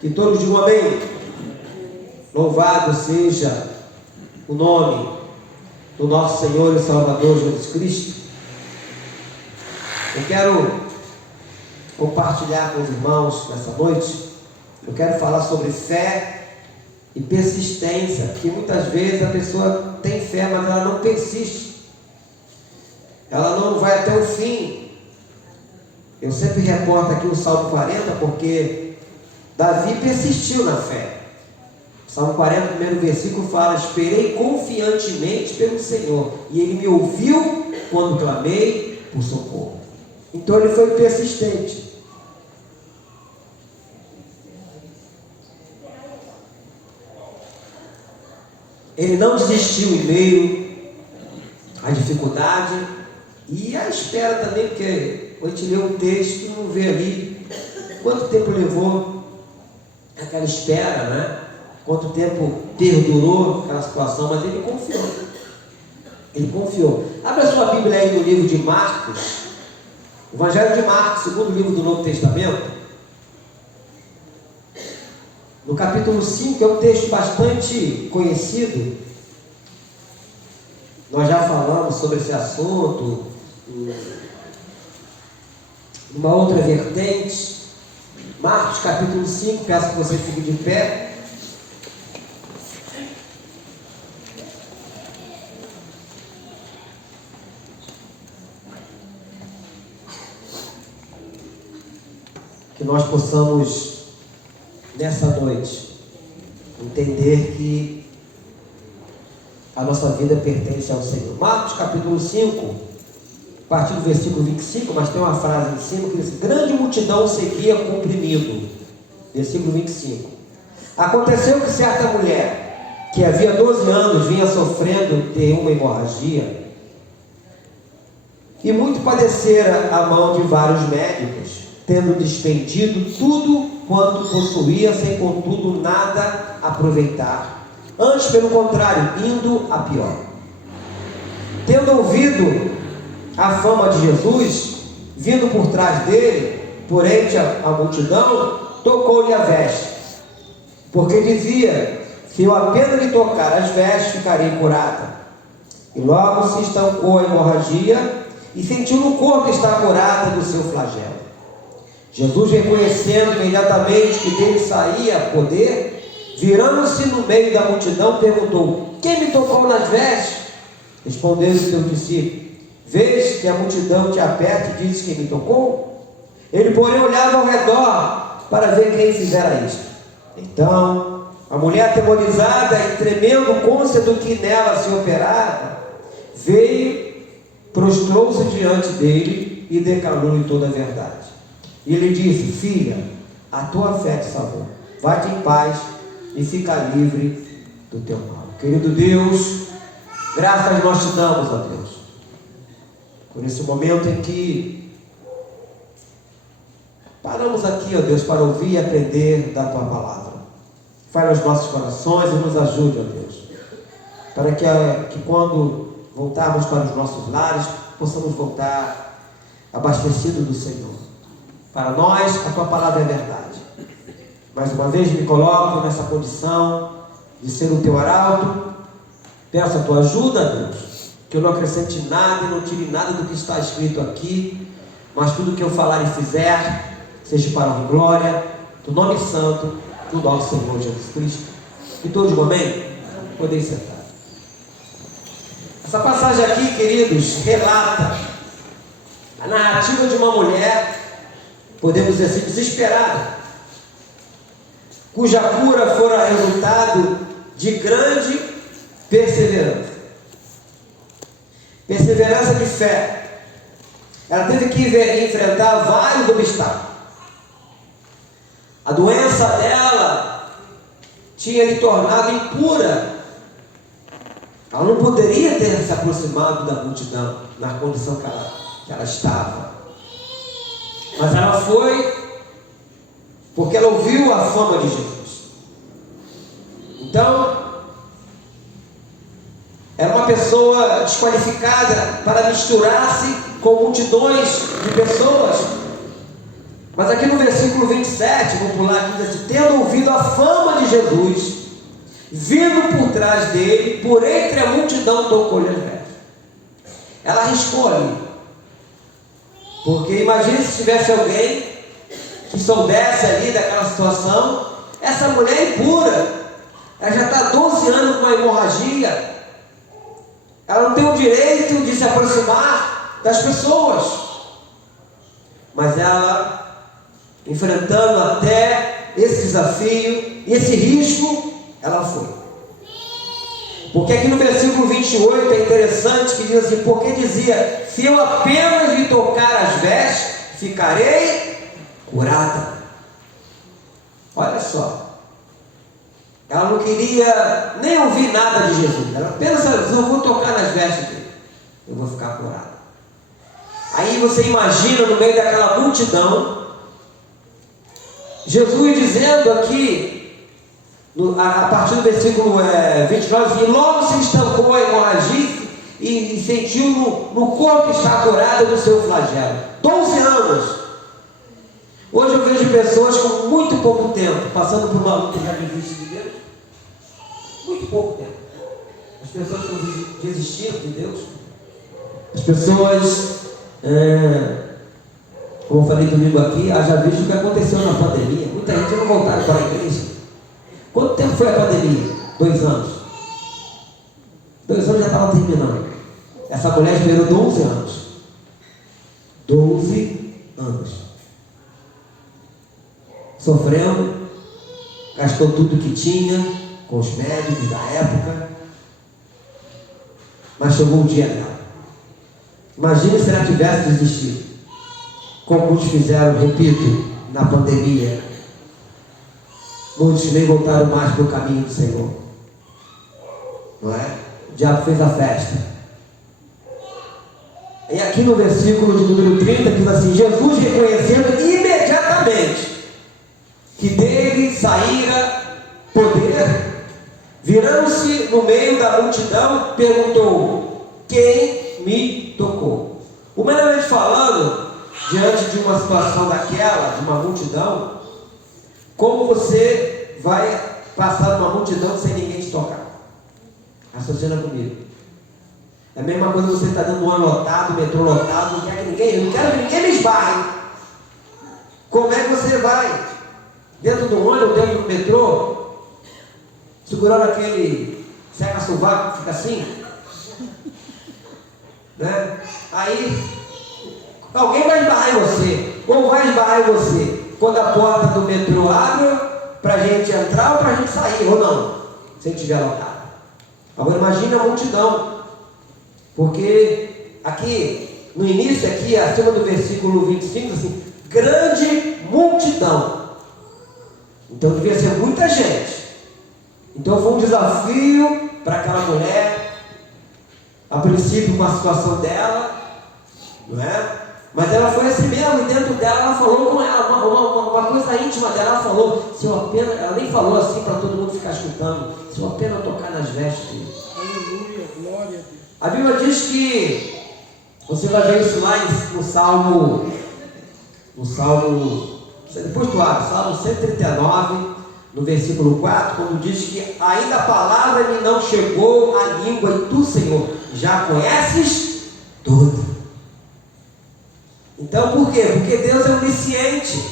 Que todos digam amém. Louvado seja o nome do nosso Senhor e Salvador Jesus Cristo. Eu quero compartilhar com os irmãos nessa noite. Eu quero falar sobre fé e persistência, porque muitas vezes a pessoa tem fé, mas ela não persiste. Ela não vai até o fim. Eu sempre reporto aqui o Salmo 40, porque Davi persistiu na fé. O Salmo 40, primeiro versículo fala: esperei confiantemente pelo Senhor, e Ele me ouviu quando clamei por socorro. Então ele foi persistente. Ele não desistiu em meio à dificuldade e à espera também, porque quando a gente lê o texto, não vê ali quanto tempo levou aquela espera, né? Quanto tempo perdurou aquela situação, mas ele confiou. Ele confiou. Abra sua Bíblia aí no livro de Marcos, Evangelho de Marcos, segundo livro do Novo Testamento, no capítulo 5, é um texto bastante conhecido. Nós já falamos sobre esse assunto numa outra vertente. Marcos capítulo 5, peço que você fique de pé. Que nós possamos, nessa noite, entender que a nossa vida pertence ao Senhor. Marcos capítulo 5, a partir do versículo 25, mas tem uma frase em cima que diz: grande multidão seguia comprimido. Versículo 25. Aconteceu que certa mulher, que havia 12 anos, vinha sofrendo de uma hemorragia, e muito padecera a mão de vários médicos, tendo despendido tudo quanto possuía, sem contudo nada aproveitar. Antes, pelo contrário, indo a pior. Tendo ouvido a fama de Jesus, vindo por trás dele, por entre a multidão, tocou-lhe a veste, porque dizia: se eu apenas lhe tocar as vestes, ficarei curada. E logo se estancou a hemorragia, e sentiu no corpo estar curada do seu flagelo. Jesus, reconhecendo imediatamente que dele saía poder, virando-se no meio da multidão, perguntou: quem me tocou nas vestes? Respondeu o seu discípulo: vês que a multidão te aperta e diz: quem me tocou? Ele, porém, olhava ao redor para ver quem fizera isto. Então a mulher, atemorizada e tremendo, cônscia do que nela se operava, veio, prostrou-se diante dele e declarou-lhe toda a verdade. E ele disse: filha, a tua fé te salvou. Vai-te em paz e fica livre do teu mal. Querido Deus, graças nós te damos, ó Deus, por esse momento em que paramos aqui, ó Deus, para ouvir e aprender da tua palavra. Fale aos nossos corações e nos ajude, ó Deus, para que quando voltarmos para os nossos lares, possamos voltar abastecidos do Senhor. Para nós, a tua palavra é verdade. Mais uma vez me coloco nessa condição de ser o teu arauto. Peço a tua ajuda, Deus, que eu não acrescente nada e não tire nada do que está escrito aqui, mas tudo que eu falar e fizer seja para a glória do nome santo do nosso Senhor Jesus Cristo. E todos digam amém? Podem sentar. Essa passagem aqui, queridos, relata a narrativa de uma mulher, podemos dizer assim, desesperada, cuja cura fora resultado de grande perseverança. Perseverança de fé. Ela teve que enfrentar vários obstáculos. A doença dela tinha lhe tornado impura. Ela não poderia ter se aproximado da multidão na condição que ela estava. Mas ela foi porque ela ouviu a fama de Jesus. Então, era uma pessoa desqualificada para misturar-se com multidões de pessoas. Mas aqui no versículo 27, vou pular aqui, diz assim: tendo ouvido a fama de Jesus, vindo por trás dele, por entre a multidão, tocou-lhe as vestes. Ela arriscou ali, porque imagine se tivesse alguém que soubesse ali daquela situação. Essa mulher é impura, ela já está há 12 anos com uma hemorragia, ela não tem o direito de se aproximar das pessoas, mas ela, enfrentando até esse desafio e esse risco, ela foi. Porque aqui no versículo 28 é interessante que diz assim: porque dizia, se eu apenas lhe tocar as vestes, ficarei curada. Olha só, ela não queria nem ouvir nada de Jesus, ela apenas disse: eu vou tocar nas vestes dele, eu vou ficar curada. Aí você imagina, no meio daquela multidão, Jesus dizendo aqui, a partir do versículo 29, e logo se estancou a hemorragia e sentiu no corpo estar curada do seu flagelo. 12 anos. Hoje eu vejo pessoas com muito pouco tempo, passando por uma luta já difícil de Deus. Muito pouco tempo. As pessoas que desistiram de Deus. As pessoas, como eu falei domingo aqui, já visto o que aconteceu na pandemia. Muita gente não voltaram para a igreja. Quanto tempo foi a pandemia? 2 anos. 2 anos já estava terminando. Essa mulher esperou 12 anos. 12 anos. Sofrendo, gastou tudo que tinha com os médicos da época, mas chegou o dia dela. Imagina se ela tivesse desistido, como muitos fizeram, repito, na pandemia. Muitos nem voltaram mais para o caminho do Senhor, não é? O diabo fez a festa. E aqui no versículo de número 30 diz assim: Jesus, reconhecendo imediatamente que dele saíra poder, virando-se no meio da multidão, perguntou: quem me tocou? Humanamente falando, diante de uma situação daquela, de uma multidão, como você vai passar numa multidão sem ninguém te tocar? Raciocina comigo. É a mesma coisa você está dando um ônibus lotado, metrô lotado, não quer que ninguém, eu não quero que ninguém me esbarre. Como é que você vai dentro do ônibus, dentro do metrô, segurando aquele seca-sovaco que fica assim, né? Aí alguém vai esbarrar em você, ou vai esbarrar em você quando a porta do metrô abre para a gente entrar ou para a gente sair, ou não, se estiver lotado. Agora imagine a multidão, porque aqui no início, aqui acima do versículo 25, assim: grande multidão. Então devia ser muita gente. Então foi um desafio para aquela mulher, a princípio com a situação dela, não é? Mas ela foi assim mesmo, e dentro dela ela falou com ela, uma coisa íntima dela. Ela falou: se eu apenas, ela nem falou assim para todo mundo ficar escutando, se eu apenas tocar nas vestes dele. Aleluia, glória a Deus. A Bíblia diz que, você vai ver isso lá no Salmo, depois tu abre, Salmo 139, no versículo 4, quando diz que ainda a palavra me não chegou à língua, e tu, Senhor, já conheces tudo. Então por quê? Porque Deus é onisciente.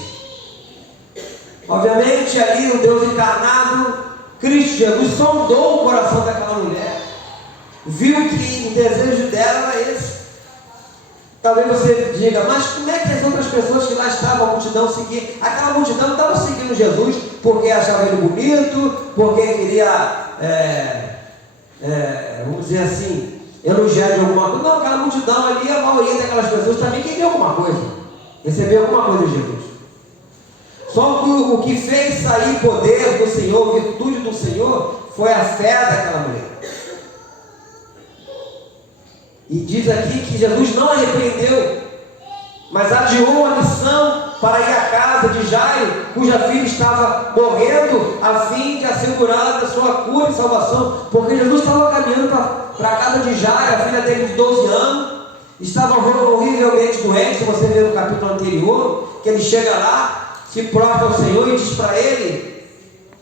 Obviamente ali o Deus encarnado, Cristo Jesus, sondou o coração daquela mulher, viu que o desejo dela era esse. Talvez você diga: mas como é que as outras pessoas que lá estavam, a multidão, seguiam? Aquela multidão estava seguindo Jesus porque achava ele bonito, porque queria, vamos dizer assim, elogiar de alguma coisa. Não, aquela multidão ali, a maioria daquelas pessoas também queria alguma coisa, recebeu alguma coisa de Jesus. Só que o que fez sair poder do Senhor, virtude do Senhor, foi a fé daquela mulher. E diz aqui que Jesus não a repreendeu, mas adiou a missão para ir à casa de Jairo, cuja filha estava morrendo, a fim de assegurar a sua cura e salvação. Porque Jesus estava caminhando para a casa de Jairo, a filha dele de 12 anos, estava horrivelmente doente. Se você ver no capítulo anterior, que ele chega lá, se prostra ao Senhor e diz para ele: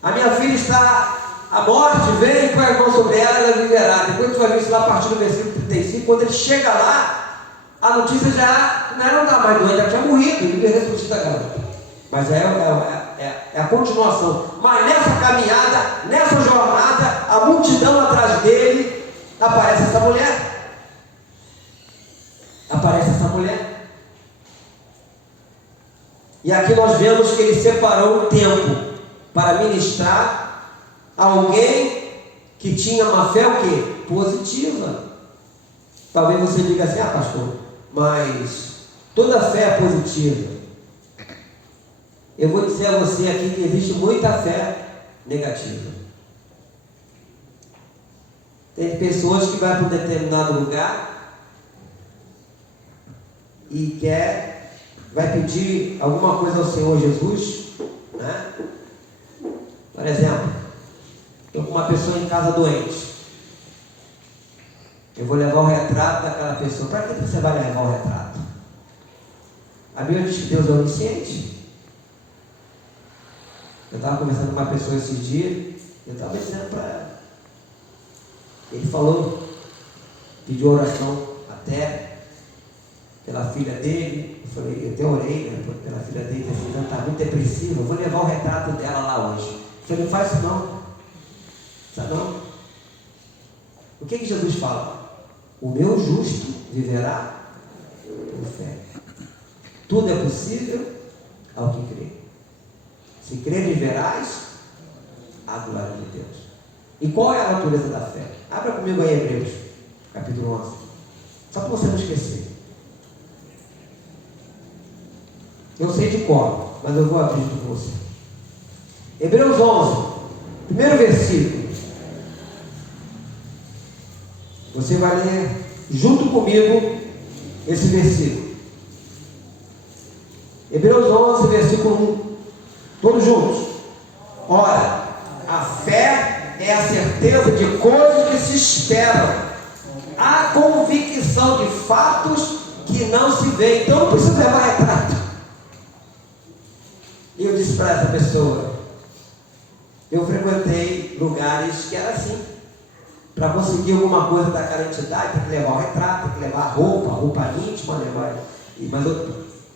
a minha filha está à morte, vem com as mãos sobre ela, ela viverá. Depois você vai ver isso lá a partir do versículo 35, quando ele chega lá, a notícia já não era mais doente, ela tinha morrido, ele ressuscita a garota. Mas é a continuação. Mas nessa caminhada, nessa jornada, a multidão atrás dele, aparece essa mulher. Aparece essa mulher. E aqui nós vemos que ele separou um tempo para ministrar a alguém que tinha uma fé o quê? Positiva. Talvez você diga assim: ah, pastor, mas toda fé é positiva. Eu vou dizer a você aqui que existe muita fé negativa. Tem pessoas que vão para um determinado lugar e vai pedir alguma coisa ao Senhor Jesus, né? Por exemplo, estou com uma pessoa em casa doente. Eu vou levar o retrato daquela pessoa. Para que você vai levar o retrato? A Bíblia diz que Deus é onisciente. Eu estava conversando com uma pessoa esses dias, eu estava dizendo para ela. Ele falou, pediu oração até pela filha dele. Eu falei, eu até orei, né, pela filha dele, assim, está muito depressiva, eu vou levar o retrato dela lá hoje. Eu falei, não faz isso não. Sabe não? O que Jesus fala? O meu justo viverá por fé. Tudo é possível ao que crê. Se crer, viverás a glória de Deus. E qual é a natureza da fé? Abra comigo aí Hebreus, capítulo 11. Só para você não esquecer. Eu sei de cor, mas eu vou abrir junto com você. Hebreus 11, primeiro versículo. Você vai ler junto comigo esse versículo. Hebreus 11, versículo 1. Todos juntos. Ora, a fé é a certeza de coisas que se esperam, a convicção de fatos que não se veem. Então não precisa levar retrato. E eu disse para essa pessoa: eu frequentei lugares que era assim. Para conseguir alguma coisa daquela entidade, tem que levar o retrato, tem que levar a roupa íntima, levar. Mas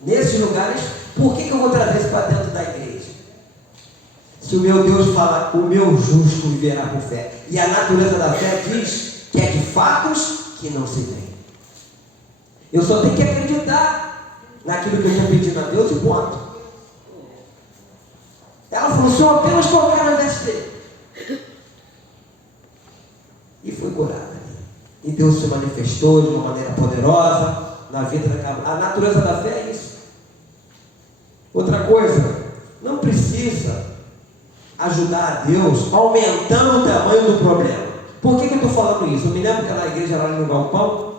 nesses lugares, por que eu vou trazer isso para dentro da igreja? Se o meu Deus fala, o meu justo viverá por fé. E a natureza da fé diz que é de fatos que não se veem. Eu só tenho que acreditar naquilo que eu estou pedindo a Deus e ponto. Ela funciona apenas tocar na veste dele. E foi curada. E Deus se manifestou de uma maneira poderosa na vida daquela. A natureza da fé é isso. Outra coisa, não precisa ajudar a Deus aumentando o tamanho do problema. Por que eu estou falando isso? Eu me lembro que na igreja lá no galpão,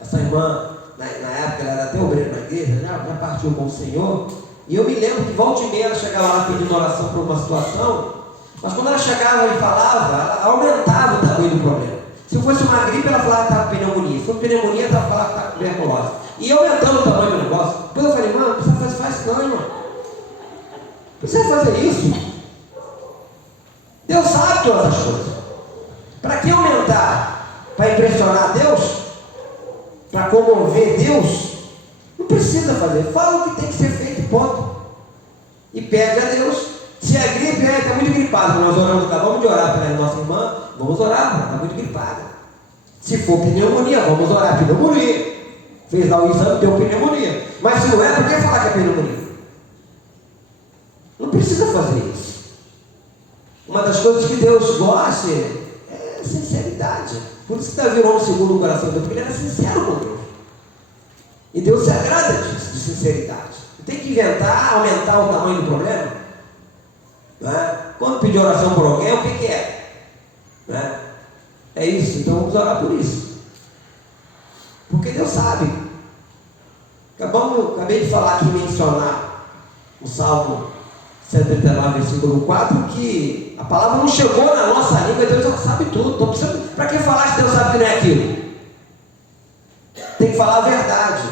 essa irmã, na época ela era até obreira na igreja, já partiu com o Senhor, e eu me lembro que volta e meia ela chegava lá pedindo oração por uma situação, mas quando ela chegava e falava, ela aumentava o tamanho do problema. Se fosse uma gripe, ela falava que estava com pneumonia. Se fosse pneumonia, ela falava que estava com tuberculose. E aumentando o tamanho do negócio. Depois eu falei, mano, não precisa fazer isso não, irmão. Não precisa fazer isso. Deus sabe todas as coisas. Para que aumentar? Para impressionar Deus? Para comover Deus? Não precisa fazer. Fala o que tem que ser feito, ponto. E pede a Deus. Se a gripe está muito gripada, nós oramos, acabamos de orar pela nossa irmã, vamos orar, está muito gripada. Se for pneumonia, vamos orar pneumonia. Fez lá o exame, deu pneumonia. Mas se não é, por que falar que é pneumonia? Não precisa fazer isso. Uma das coisas que Deus gosta é sinceridade. Por isso que Davi virou um segundo o coração de Deus, porque ele era sincero com Deus. E Deus se agrada disso, de sinceridade. Não tem que inventar, aumentar o tamanho do problema. Não é? Quando pedir oração por alguém, o que é? Não é? É isso, então vamos orar por isso. Porque Deus sabe. Acabei de falar aqui, mencionar o Salmo 139, versículo 4, que a palavra não chegou na nossa língua, Deus já sabe tudo. Então, para que falar se Deus sabe que não é aquilo? Tem que falar a verdade.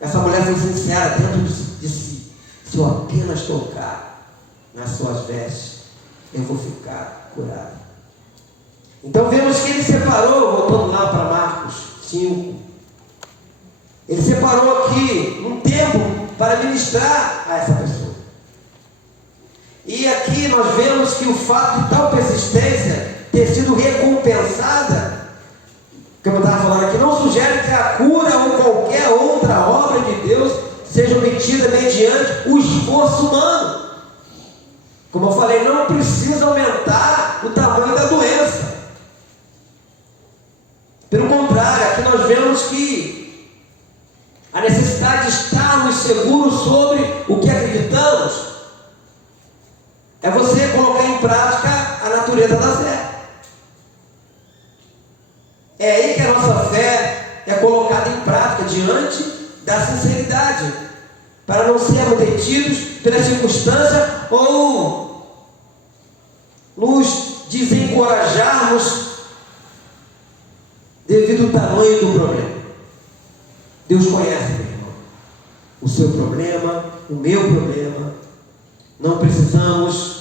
Essa mulher foi sincera dentro de si. Se eu apenas tocar nas suas vestes, eu vou ficar curado. Então vemos que ele separou, voltando lá para Marcos 5, ele separou aqui um tempo para ministrar a essa pessoa. E aqui nós vemos que o fato de tal persistência ter sido recompensada, como eu estava falando aqui, não sugere que a cura ou qualquer outra obra de Deus seja obtida mediante o esforço humano. Como eu falei, não precisa aumentar o tamanho da doença. Pelo contrário, aqui nós vemos que a necessidade de estarmos seguros sobre o que acreditamos é você colocar em prática a natureza da fé. É aí que a nossa fé é colocada em prática diante da sinceridade, para não sermos detidos pela circunstância ou nos desencorajarmos devido ao tamanho do problema. Deus conhece, meu irmão, o seu problema, o meu problema. Não precisamos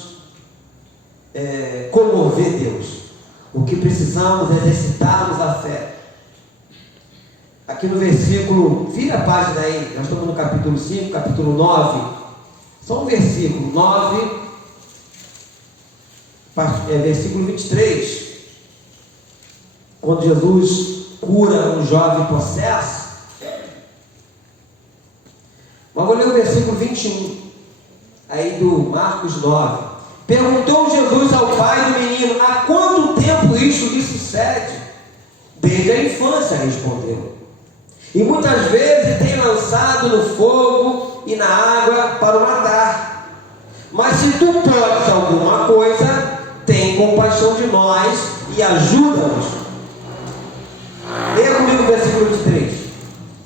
comover Deus. O que precisamos é exercitarmos a fé. Aqui no versículo, vira a página aí, nós estamos no capítulo 5, capítulo 9, só um versículo, 9, versículo 23, quando Jesus cura um jovem possesso. Mas vou ler o versículo 21, aí do Marcos 9. Perguntou Jesus ao pai do menino: há quanto tempo isso lhe sucede? Desde a infância, respondeu. E muitas vezes tem lançado no fogo e na água para o matar. Mas se tu podes alguma coisa, tem compaixão de nós e ajuda-nos. Leia comigo o versículo 23.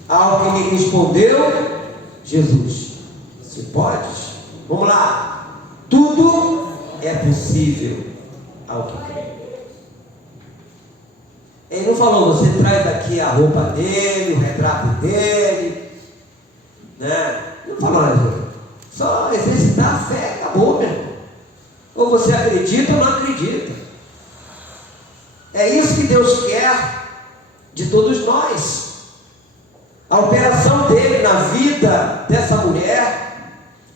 Ao que lhe respondeu Jesus: se podes, vamos lá. Tudo é possível ao que crê. Ele não falou, você traz daqui a roupa dele, o retrato dele, né? Não falou nada. Só exercitar a fé, acabou, meu irmão. Ou você acredita ou não acredita. É isso que Deus quer de todos nós. A operação dele na vida dessa mulher,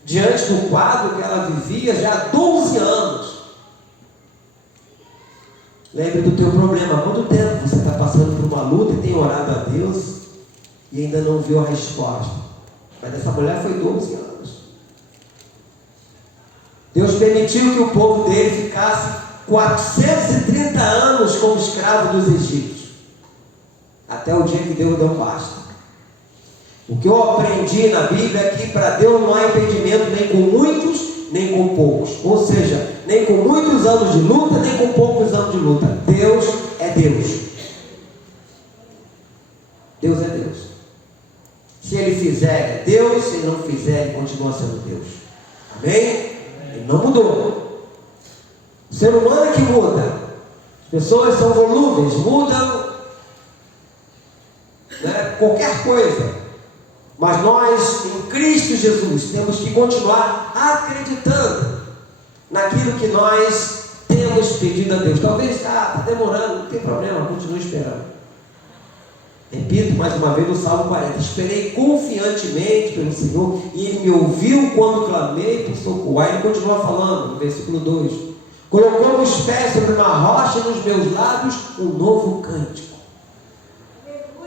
diante do quadro que ela vivia já há 12 anos. Lembre do teu problema. Há quanto tempo você está passando por uma luta e tem orado a Deus e ainda não viu a resposta? Mas essa mulher foi 12 anos. Deus permitiu que o povo dele ficasse 430 anos como escravo dos egípcios, até o dia que Deus deu basta. O que eu aprendi na Bíblia é que para Deus não há impedimento nem com muitos, nem com poucos. Ou seja, nem com muitos anos de luta, nem com poucos anos de luta. Deus é Deus. Deus é Deus. Se Ele fizer, é Deus. Se Ele não fizer, Ele continua sendo Deus. Amém? Ele não mudou. O ser humano é que muda. As pessoas são volúveis, mudam, né, qualquer coisa. Mas nós, em Cristo Jesus, temos que continuar acreditando naquilo que nós temos pedido a Deus. Talvez está demorando, não tem problema, continue esperando. Repito mais uma vez o Salmo 40. Esperei confiantemente pelo Senhor e Ele me ouviu quando clamei por socorro. Aí Ele continua falando no versículo 2. Colocou meus pés sobre uma rocha e nos meus lábios um novo cântico.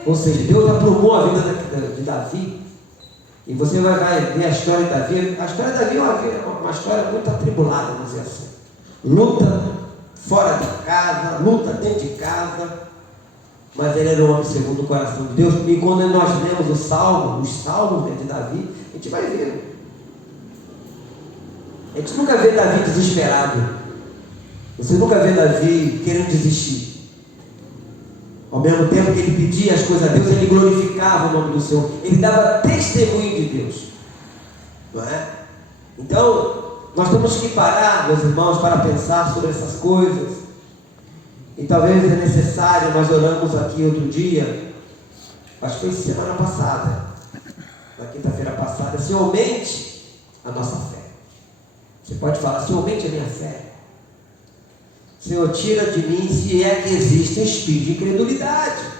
Ou seja, Deus aprumou a vida de Davi. E você vai ver a história de Davi. A história de Davi é uma história muito atribulada, vamos dizer assim. Luta fora de casa, luta dentro de casa. Mas ele era um homem segundo o coração de Deus. E quando nós lemos os salmos de Davi, a gente vai ver. A gente nunca vê Davi desesperado. Você nunca vê Davi querendo desistir. Ao mesmo tempo que ele pedia as coisas a Deus, ele glorificava o nome do Senhor. Ele dava testemunho de Deus. Não é? Então, nós temos que parar, meus irmãos, para pensar sobre essas coisas. E talvez é necessário, nós oramos aqui outro dia, acho que foi semana passada, na quinta-feira passada, Senhor, aumente a nossa fé. Você pode falar, Senhor, aumente a minha fé. Senhor, tira de mim, se é que existe um espírito de incredulidade.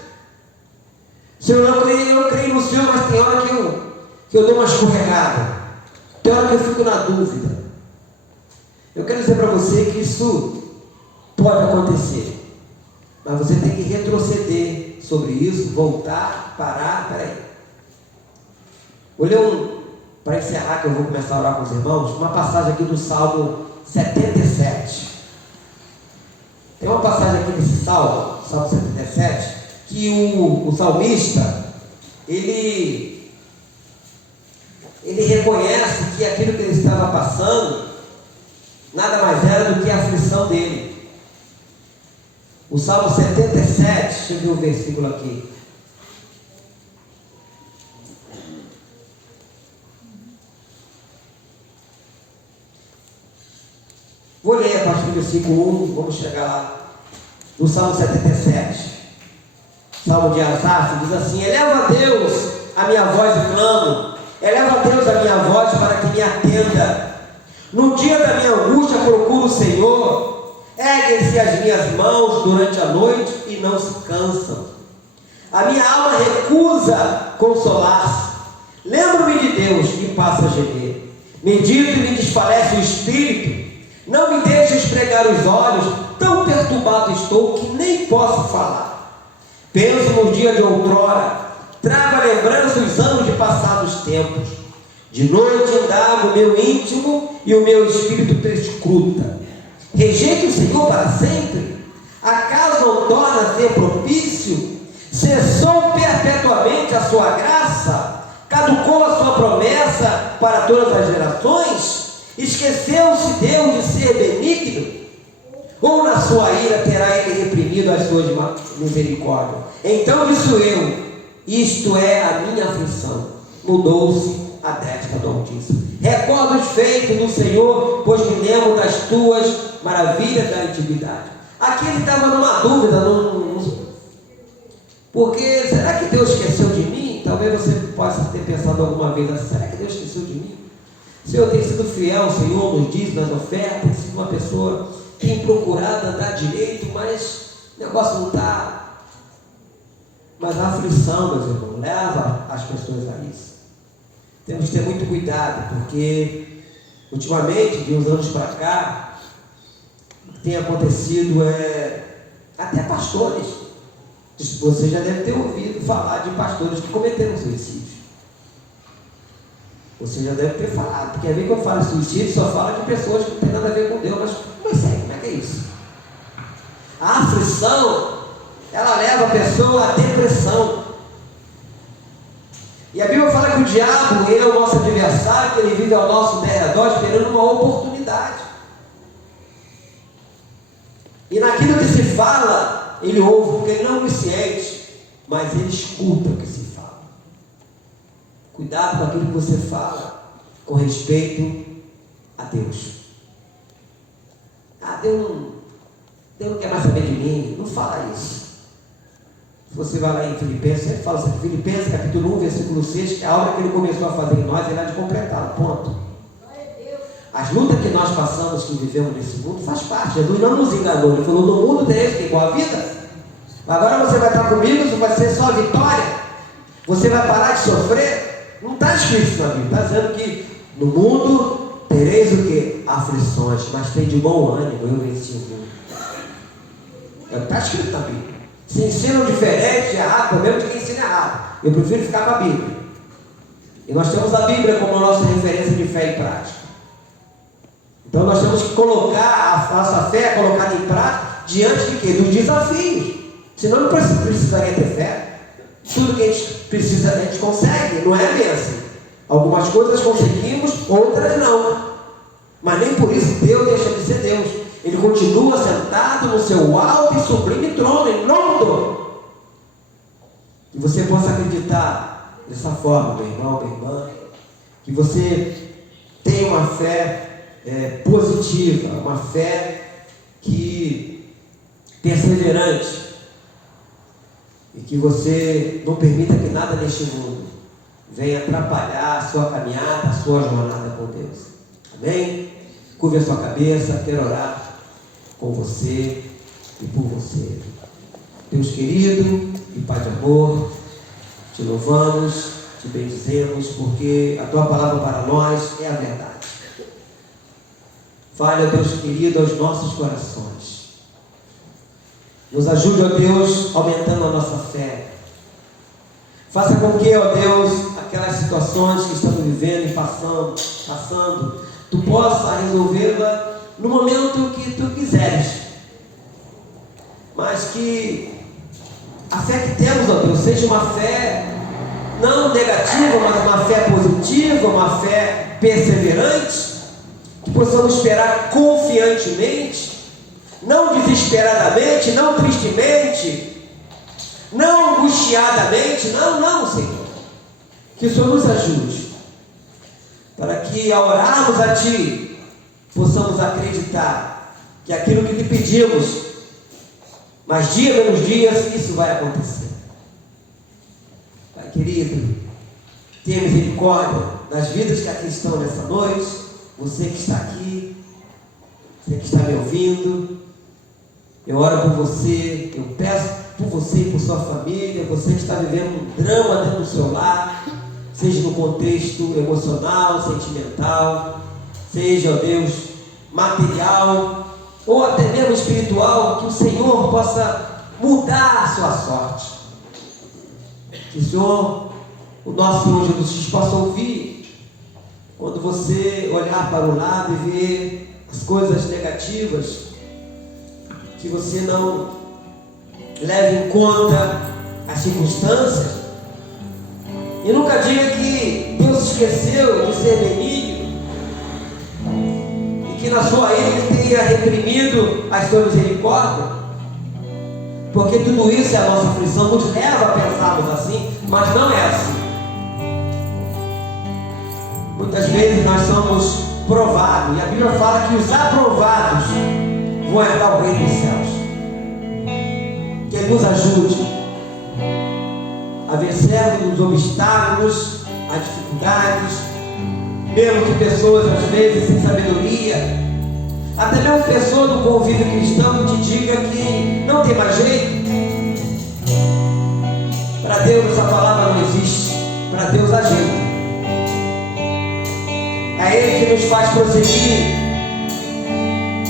Senhor, eu creio no Senhor, mas tem hora que eu dou uma escorregada. Tem hora que eu fico na dúvida. Eu quero dizer para você que isso pode acontecer, mas você tem que retroceder sobre isso, voltar, parar. Peraí. Vou ler para encerrar, que eu vou começar a orar com os irmãos, uma passagem aqui do Salmo 77. Tem uma passagem aqui nesse Salmo 77, que o salmista, ele reconhece que aquilo que ele estava passando, nada mais era do que a aflição dele. O Salmo 77, deixa eu ver o versículo aqui. Vou ler a partir do versículo 1, vamos chegar lá. No Salmo 77, Salmo de Asaf, diz assim: eleva a Deus a minha voz e clamo, eleva a Deus a minha voz para que me atenda. No dia da minha angústia procuro o Senhor, erguem-se as minhas mãos durante a noite e não se cansam. A minha alma recusa consolar-se. Lembro-me de Deus e passo a gemer. Medito e me desfalece o espírito. Não me deixe esfregar os olhos, tão perturbado estou que nem posso falar. Penso no dia de outrora, trago a lembrança os anos de passados tempos. De noite indago o meu íntimo e o meu espírito perscruta. Rejeito o Senhor para sempre? Acaso não torna a ser propício? Cessou perpetuamente a sua graça? Caducou a sua promessa para todas as gerações? Esqueceu-se Deus de ser benigno? Ou na sua ira terá ele reprimido as suas misericórdias? Então disse eu: isto é a minha aflição. Mudou-se a destra do Altíssimo. Recordo os feitos do Senhor, pois me lembro das tuas maravilhas da antiguidade. Aqui ele estava numa dúvida, porque será que Deus esqueceu de mim? Talvez você possa ter pensado alguma vez assim: será que Deus esqueceu de mim? O Senhor tem sido fiel, o Senhor nos diz nas ofertas, tem sido uma pessoa que tem procurado andar direito, mas o negócio não está. Mas a aflição, meus irmãos, leva as pessoas a isso. Temos que ter muito cuidado, porque ultimamente, de uns anos para cá, o que tem acontecido até pastores. Você já deve ter ouvido falar de pastores que cometeram suicídio. Você já deve ter falado, porque às vezes quando fala suicídio, só fala de pessoas que não tem nada a ver com Deus, mas como é que é isso? A aflição, ela leva a pessoa à depressão. E a Bíblia fala que o diabo, ele é o nosso adversário, que ele vive ao nosso derredor esperando uma oportunidade. E naquilo que se fala, ele ouve, porque ele não é onisciente, mas ele escuta o que se fala. Cuidado com aquilo que você fala com respeito a Deus. Deus não quer mais saber de mim. Não fala isso. Se você vai lá em Filipenses, ele fala assim, Filipenses capítulo 1, versículo 6, que a obra que ele começou a fazer em nós, ele há de completá-la. Ponto. As lutas que nós passamos, que vivemos nesse mundo, faz parte. Jesus não nos enganou. Ele falou: no mundo tereis que igual a vida. Agora você vai estar comigo, isso vai ser só vitória. Você vai parar de sofrer. Não está escrito isso na Bíblia. Está dizendo que no mundo tereis o quê? Aflições, mas tem de bom ânimo, eu venci o mundo. Está escrito na Bíblia. Se ensinam diferente, errado, problema de quem ensina errado. Eu prefiro ficar com a Bíblia. E nós temos a Bíblia como a nossa referência de fé e prática. Então nós temos que colocar a nossa fé colocada em prática diante de quê? Dos desafios. Senão não precisaria ter fé. Tudo que a gente precisa, a gente consegue, não é bem assim. Algumas coisas conseguimos, outras não. Mas nem por isso Deus deixa de ser Deus. Ele continua sentado no seu alto e sublime trono, em nome do. Que você possa acreditar dessa forma, meu irmão, minha irmã, que você tenha uma fé positiva, uma fé que perseverante. E que você não permita que nada neste mundo venha atrapalhar a sua caminhada, a sua jornada com Deus. Amém? Curve a sua cabeça, quero orar com você e por você. Deus querido e Pai de amor, te louvamos, te bendizemos, porque a Tua palavra para nós é a verdade. Fale, ó Deus querido, aos nossos corações. Nos ajude, ó Deus, aumentando a nossa fé. Faça com que, ó Deus, aquelas situações que estamos vivendo e passando, Tu possa resolvê-la no momento que Tu quiseres. Mas que a fé que temos, ó Deus, seja uma fé não negativa, mas uma fé positiva, uma fé perseverante, que possamos esperar confiantemente, não desesperadamente, não tristemente, não angustiadamente, não, Senhor. Que o Senhor nos ajude, para que ao orarmos a Ti, possamos acreditar que aquilo que Te pedimos, mas dia menos dias, isso vai acontecer. Pai querido, tenha misericórdia das vidas que aqui estão nessa noite, você que está aqui, você que está me ouvindo. Eu oro por você, eu peço por você e por sua família, você que está vivendo um drama dentro do seu lar, seja no contexto emocional, sentimental, seja, ó Deus, material, ou até mesmo espiritual, que o Senhor possa mudar a sua sorte. Que o Senhor, o nosso Senhor Jesus Cristo, possa ouvir quando você olhar para o lado e ver as coisas negativas, que você não leve em conta as circunstâncias e nunca diga que Deus esqueceu de ser benigno e que na sua ira Ele tenha reprimido a sua misericórdia, porque tudo isso é a nossa aflição, nos leva a pensarmos assim, mas não é assim. Muitas vezes nós somos provados, e a Bíblia fala que os aprovados vão herdar o reino dos céus. Que Ele nos ajude a vencermos os obstáculos, as dificuldades, mesmo que pessoas às vezes sem sabedoria, até mesmo pessoas do convívio cristão te diga que não tem mais jeito. Para Deus essa palavra não existe, para Deus há jeito. É Ele que nos faz prosseguir,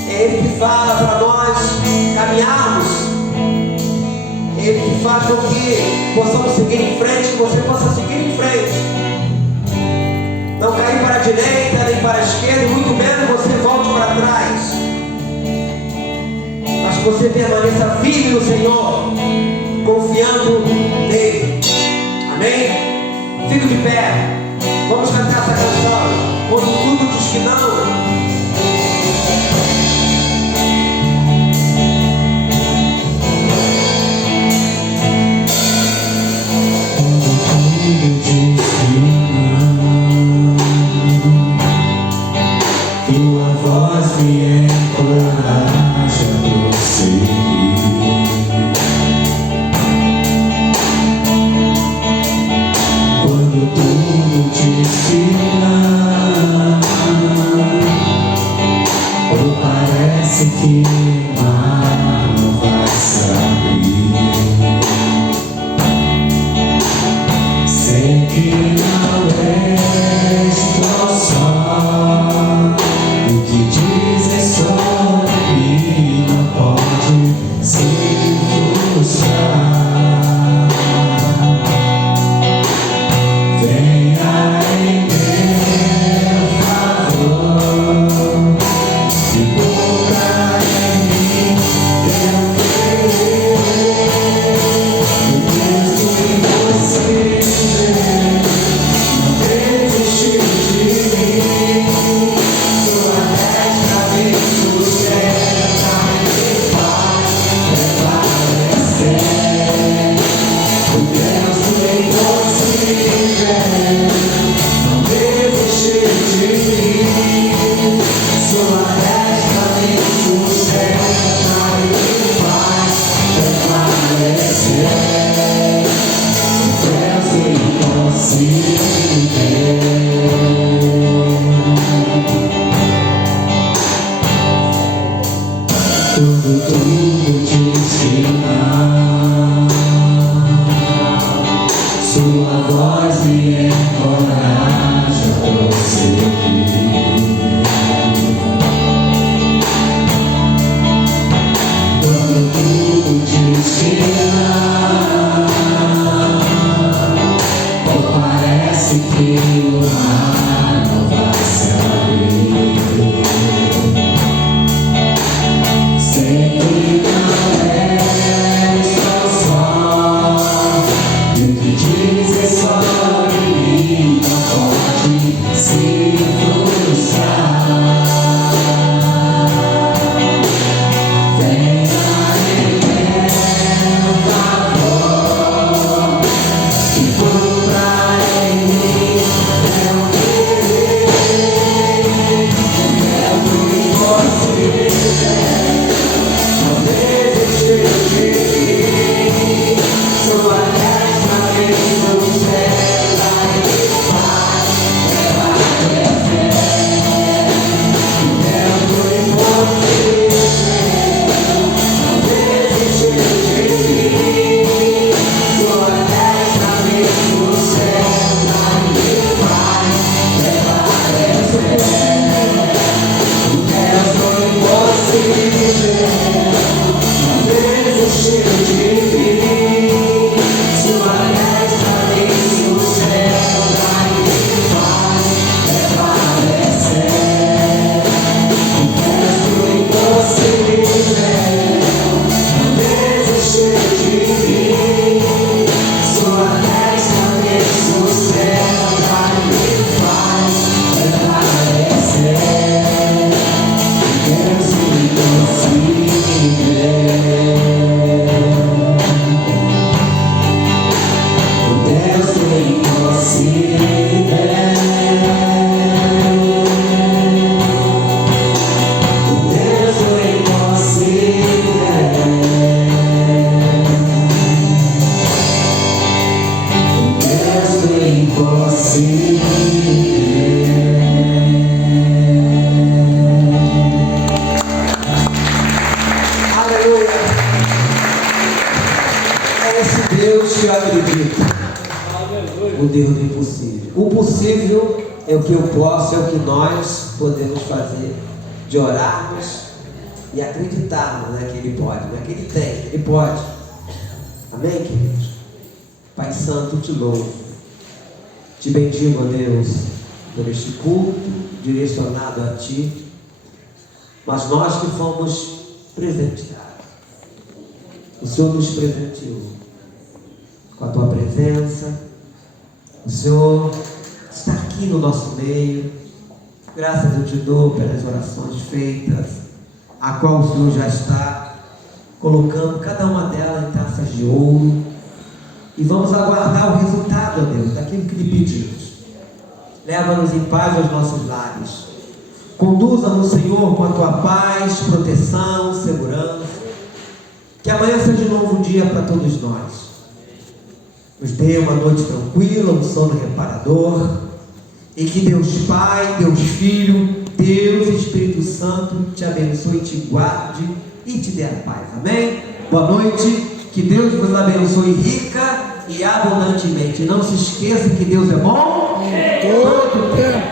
é Ele que fala para nós caminharmos, é Ele que faz com que possamos seguir em frente, que você possa seguir em frente, não cair para a direita nem para a esquerda, e muito menos você volte para trás, mas que você permaneça firme no Senhor, confiando nele. Amém? Fique de pé, vamos cantar essa canção. Quando tudo diz que não, tua voz me encoraja a prosseguir. Quando tudo diz que não, ou parece que mar não vai se abrir, sei que não és tão só. O que dizem sobre mim não pode se frustrar. Venha em meu favor e cubra em mim teu querer. quando tudo te ensinar. Sua voz me encoraja a prosseguir. Quando tudo te ensinar, ou parece que o mar não vai se abrir. Sei que não és tão só, e o que dizes sobre mim não pode se frustrar. Venha em meu favor e cumpra em mim meu querer, meu impossível. Não desistir de mim, sua destra me sustenta e faz prevalecer. Meu impossível, não desistir de mim, sua destra me sustenta e faz prevalecer. Meu impossível, desistir de mim, sua destra me sustenta e faz prevalecer. Peço impossível, não desistir de mim, sua destra me sustenta e faz prevalecer. Deus impossível. Deus do impossível, Deus do impossível, Deus do impossível. Aleluia! É esse Deus que eu acredito. O Deus do impossível. O possível é o que eu posso, é o que nós podemos fazer, de orarmos e acreditarmos, né, que Ele pode, não é que Ele tem, Ele pode. Amém, queridos? Pai Santo, te louvo, te bendigo, ó Deus, por este culto direcionado a Ti, mas nós que fomos presenteados, o Senhor nos presenteou com a Tua presença. O Senhor está aqui no nosso meio. Graças eu te dou pelas orações feitas, a qual o Senhor já está colocando cada uma delas em taças de ouro. E vamos aguardar o resultado, ó Deus, daquilo que lhe pedimos. Leva-nos em paz aos nossos lares. Conduza-nos, Senhor, com a Tua paz, proteção, segurança. Que amanhã seja um novo dia para todos nós. Nos dê uma noite tranquila, um sono reparador, e que Deus Pai, Deus Filho, Deus Espírito Santo te abençoe, te guarde e te dê a paz. Amém? Boa noite, que Deus vos abençoe rica e abundantemente. Não se esqueça que Deus é bom todo tempo.